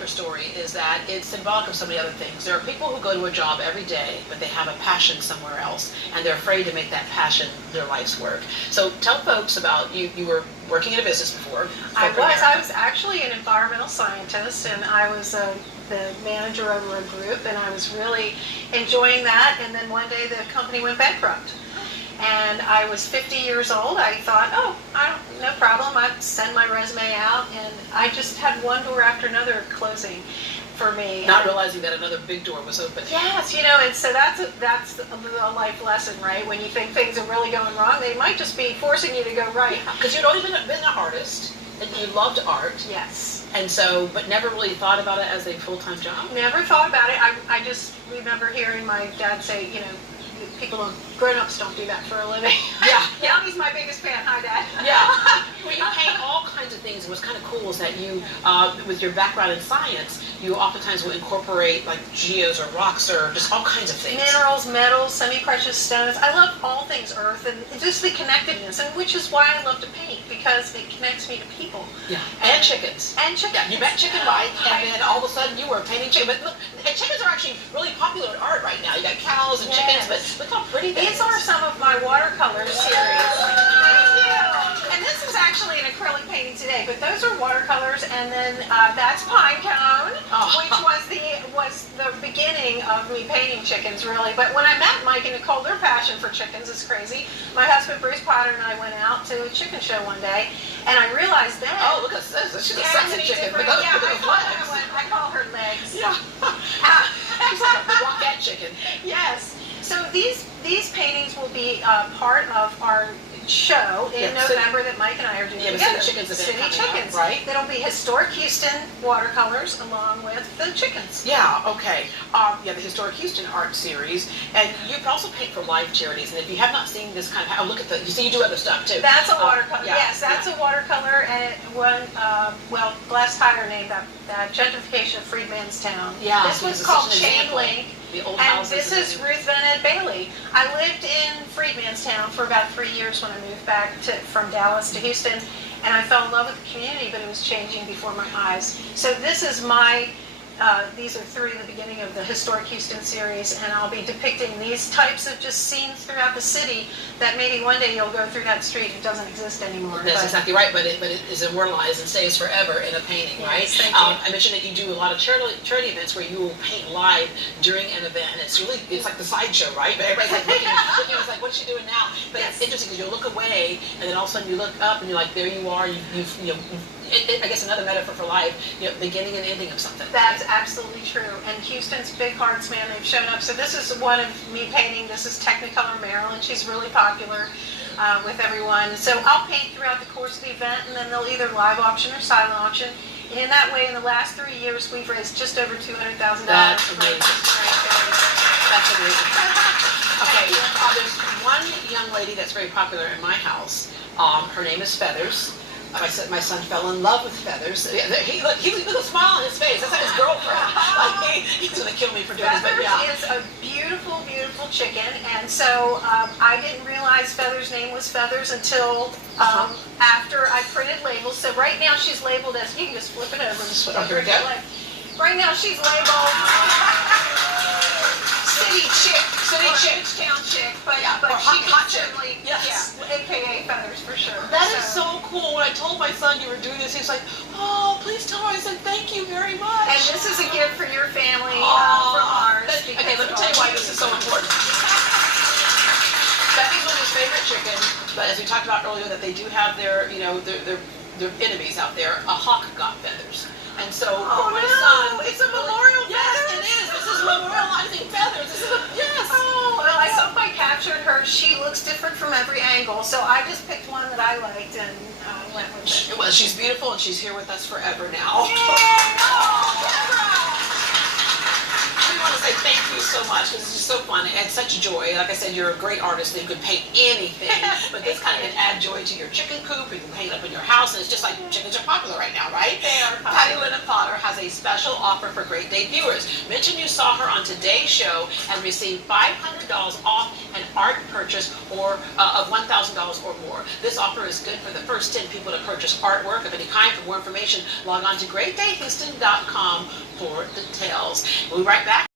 your story is that it's symbolic of so many other things. There are people who go to a job every day, but they have a passion somewhere else, and they're afraid to make that passion their life's work. So tell folks about you. You were working in a business before. I was actually an environmental scientist, and I was the manager over a group, and I was really enjoying that. And then one day the company went bankrupt. And I was 50 years old. I thought, oh, no problem. I'd send my resume out, and I just had one door after another closing for me. Not realizing that another big door was open. Yes, and so that's a life lesson, right? When you think things are really going wrong, they might just be forcing you to go right. Because you'd always been an artist, and you loved art. Yes. And so, but never really thought about it as a full-time job? Never thought about it. I just remember hearing my dad say, grown-ups don't do that for a living. Yeah. Yanni's my biggest fan. Hi, Dad. Yeah. Well, you paint all kinds of things. What's kind of cool is that you, with your background in science, you oftentimes will incorporate like geos or rocks or just all kinds of things. Minerals, metals, semi-precious stones. I love all things earth and just the connectedness, and which is why I love to paint, because it connects me to people. Yeah. And chickens. And chickens. Yeah, you met Chicken Mike, and then all of a sudden you were painting chickens. But look, and chickens are actually really popular in art right now. You got cows and chickens, but look how pretty they are. These are some of my watercolor series. Thank you. And this is actually an acrylic painting today, but those are watercolors, and then that's pine cone, which was the beginning of me painting chickens, really. But when I met Mike and Nicole, their passion for chickens is crazy. My husband Bruce Potter and I went out to a chicken show one day, and I realized then. Oh, look at this! She's a sexy chicken. I call her legs. Yeah. She's like a rockette chicken. Yes. So these paintings will be part of our show in November that Mike and I are doing together. City Chickens, right? That'll be historic Houston watercolors along with the chickens. Yeah, okay. The Historic Houston art series, and you can also paint for live charities. And if you have not seen this kind of, look at you do other stuff too. That's a watercolor. Yes, that's a watercolor, and it won. Glass Tiger named that gentrification of Freedmanstown. Yeah, this was called Chain Link. And this is Ruth Van Ed Bailey. I lived in Freedmanstown for about 3 years when I moved back from Dallas to Houston, and I fell in love with the community, but it was changing before my eyes. So this is these are three in the beginning of the Historic Houston series, and I'll be depicting these types of just scenes throughout the city that maybe one day you'll go through that street, it doesn't exist anymore. That's exactly right, but it is immortalized and stays forever in a painting, right? Yes, thank you. I mentioned that you do a lot of charity events where you will paint live during an event, and it's like the sideshow, right? But everybody's like looking, it's like, what's she doing now? But it's interesting because you look away, and then all of a sudden you look up, and you're like, there you are, I guess another metaphor for life, beginning and ending of something. That's absolutely true. And Houston's big hearts, man, they've shown up. So this is one of me painting. This is Technicolor Marilyn. She's really popular with everyone. So I'll paint throughout the course of the event, and then they'll either live auction or silent auction. And in that way, in the last 3 years, we've raised just over $200,000. That's amazing. That's amazing. Okay, there's one young lady that's very popular in my house. Her name is Feathers. My son fell in love with Feathers. He with a smile on his face. That's like his girlfriend. He's going to kill me for doing this, but yeah. Feathers is a beautiful, beautiful chicken, and so I didn't realize Feathers' name was Feathers until after I printed labels. So right now she's labeled as, you can just flip it over. Here we go. Right now she's labeled City Chick. Town Chick, but she hot certainly, AKA Feathers for sure. That is so cool. When I told my son you were doing this, he was like, oh, please tell her. I said, thank you very much. And this is a gift for your family from ours. Okay, let me tell you why this is so important. Becky's one of his favorite chickens, but as we talked about earlier, that they do have their enemies out there. A hawk got feathers. And so for my son, it's a memorial feather. Yes, it is. This is memorializing feathers. This is well, I hope I captured her. She looks different from every angle, so I just picked one that I liked and went with it. Well, she's beautiful, and she's here with us forever now. Yeah. want to say thank you so much because it's just so fun and such joy. Like I said, you're a great artist that you could paint anything, but this kind of can add joy to your chicken coop. You can paint it up in your house, and it's just like chickens are popular right now, right? They are Patti popular. Lennon Potter has a special offer for Great Day viewers. Mention you saw her on today's show and receive $500 off an art purchase or of $1,000 or more. This offer is good for the first 10 people to purchase artwork of any kind. For more information, log on to greatdayhouston.com for details. We'll be right back.